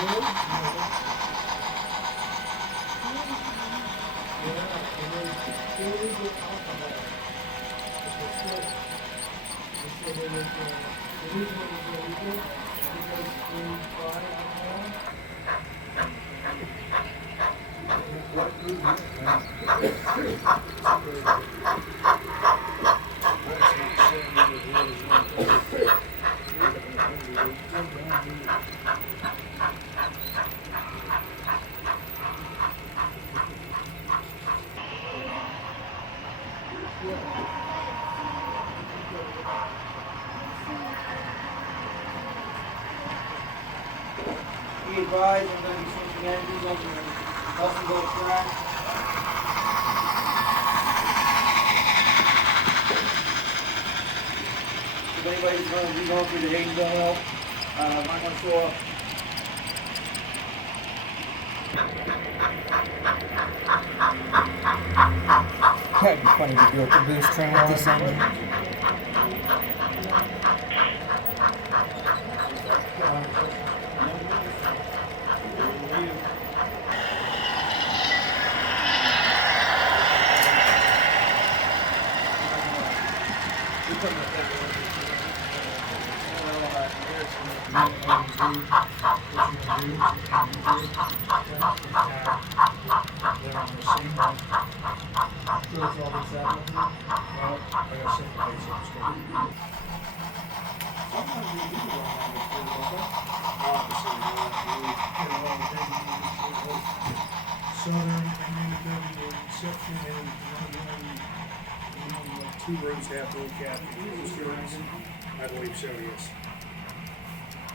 Be advised, I'm going to be switching engines on your custom boat track. If anybody's going to be going through the Hayden Hill, might want to show up. That'd be funny to do a caboose train with this engine. Southern, exception, and two roads have road cap. I believe so, yes.